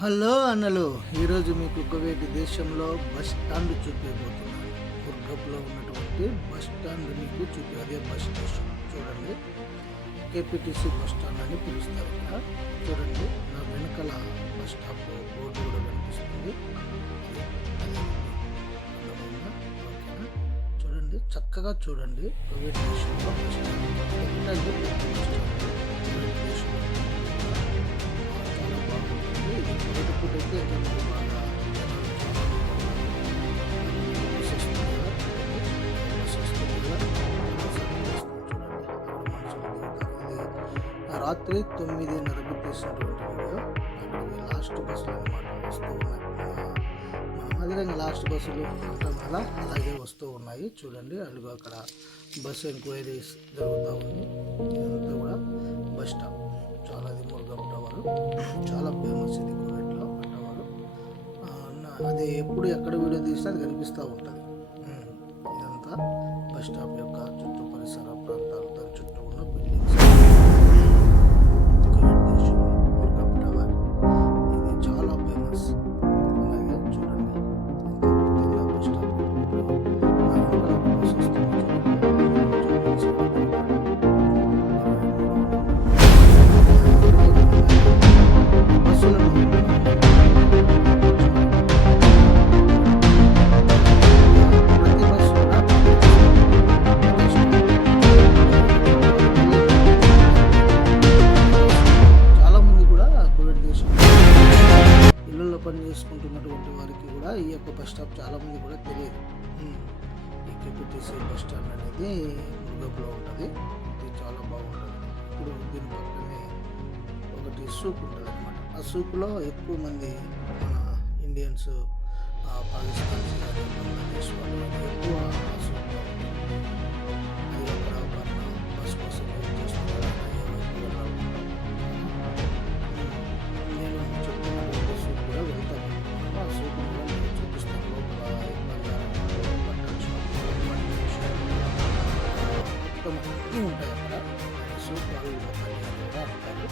Hello అన్నలు ఈరోజు మీకు కువైట్ దేశంలో బస్ స్టాండ్ చూపించబోతున్నాను. దుర్గప్లో ఉన్నటువంటి బస్ స్టాండ్ మీకు చూపి అదే బస్ స్టేషన్. చూడండి. కేపీటీసీ బస్ స్టాండ్ అని పిలుస్తారు ఇక్కడ. చూడండి. నా వెనకాల బస్ స్టాప్ బోర్డు కూడా కనిపిస్తుంది. చూడండి. చక్కగా చూడండి. కోవిడ్ దేశంలో బస్ స్టాండ్. రాత్రి తొమ్మిదిన్నరకు తీసినటువంటి వీడియో. అక్కడికి లాస్ట్ బస్సులో అనమాట వస్తూ ఉన్నాయి. మన- లాస్ట్ బస్సులు ఉండటం వల్ల అలాగే వస్తూ ఉన్నాయి. చూడండి అందులో అక్కడ బస్సు ఎంక్వైరీస్ జరుగుతూ ఉంది. ఇదంతా కూడా బస్ స్టాప్. చాలా అది మురుగం టవర్. చాలా ఫేమస్ ఇది కోవిడ్లో టవర్ అది ఎప్పుడు ఎక్కడ వీడియో తీసినా అది కనిపిస్తూ ఉంటుంది. ఉన్నటువంటి వారికి కూడా ఈ యొక్క బస్ స్టాప్ చాలా మంది కూడా తెలియదు. ఉమ్. ఈ బస్ స్టాండ్ అనేది మురుగపులో ఉంటుంది. ఇది చాలా బాగుంటుంది. ఇప్పుడు దీని పక్కనే ఒకటి సూప్ ఉంటుంది అనమాట ఆ సూప్లో ఎక్కువ మంది మన ఇండియన్స్ పాకిస్తాన్ మొత్తం ఉంటుంది అక్కడ సూప్ అవి కూడా అంటారు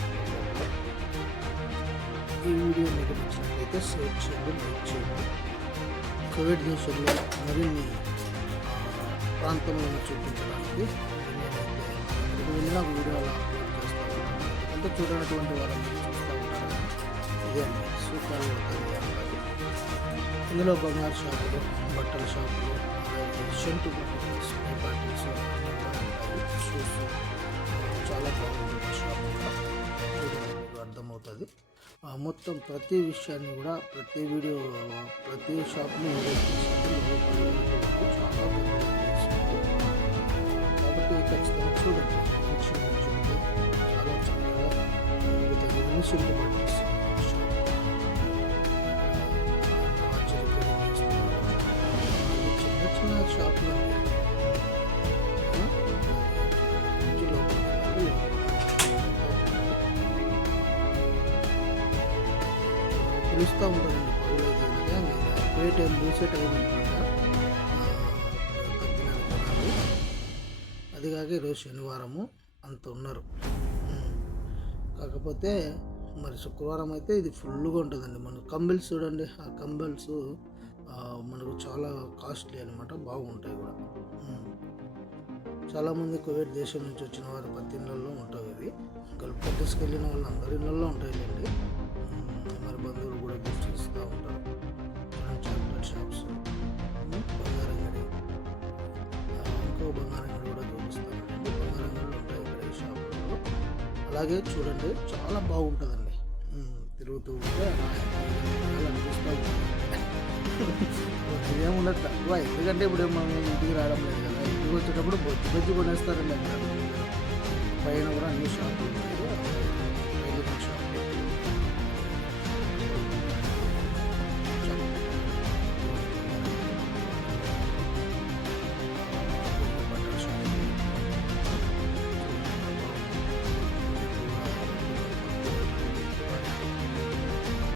ఈ వీడియో మీకు నచ్చినట్లయితే షేర్ చేయండి లైక్ చేయండి. కోవిడ్ దేశంలో మరిన్ని ప్రాంతంలో చూపించడానికి నేనైతే ఇక్కడికి వెళ్ళిన వీడియో అప్లోడ్ చేస్తాను ఎందుకంటే చూడనటువంటి వారు చూస్తూ ఉంటారు ఇదే అండి సూపర్ ఇందులో బంగారు షాపులు బట్టల షాపులు అలాగే షెంటు బాటిల్స్ స్ప్రే చాలా బాగుంటుంది అర్థమవుతుంది. ఆ మొత్తం ప్రతి విషయాన్ని కూడా ప్రతి వీడియో ప్రతి షాప్ని చాలా కాబట్టి ఖచ్చితంగా చూడండి. చాలా చక్కగా పిలుస్తూ ఉంటారండి పౌలైతే పోయే టైం చూసే టైం అనమాట అది కాక ఈరోజు శనివారము అంత ఉన్నారు. కాకపోతే మరి శుక్రవారం అయితే ఇది ఫుల్గా ఉంటుందండి. మన కంబెల్స్ చూడండి ఆ కంబెల్స్ మనకు చాలా కాస్ట్లీ అనమాట బాగుంటాయి కూడా. చాలామంది కువైట్ దేశం నుంచి వచ్చిన వారు పత్తి ఇళ్ళల్లో ఉంటాయి ఇవి. గల్ఫ్ కంట్రీస్కి వెళ్ళిన వాళ్ళు అందరి ఇళ్ళల్లో ఉంటాయిలేండి అలాగే చూడండి చాలా బాగుంటుందండి. తిరుగుతూ ఉంటే అనిపిస్తూ ఉంటుంది ఏముండదు తక్కువ ఎందుకంటే ఇప్పుడు మనం ఇంటికి రావడం లేదు కదా. ఇంటికి వచ్చేటప్పుడు బొజ్జు బొజ్జు కొనేస్తారండి పైన కూడా అన్ని షాపులు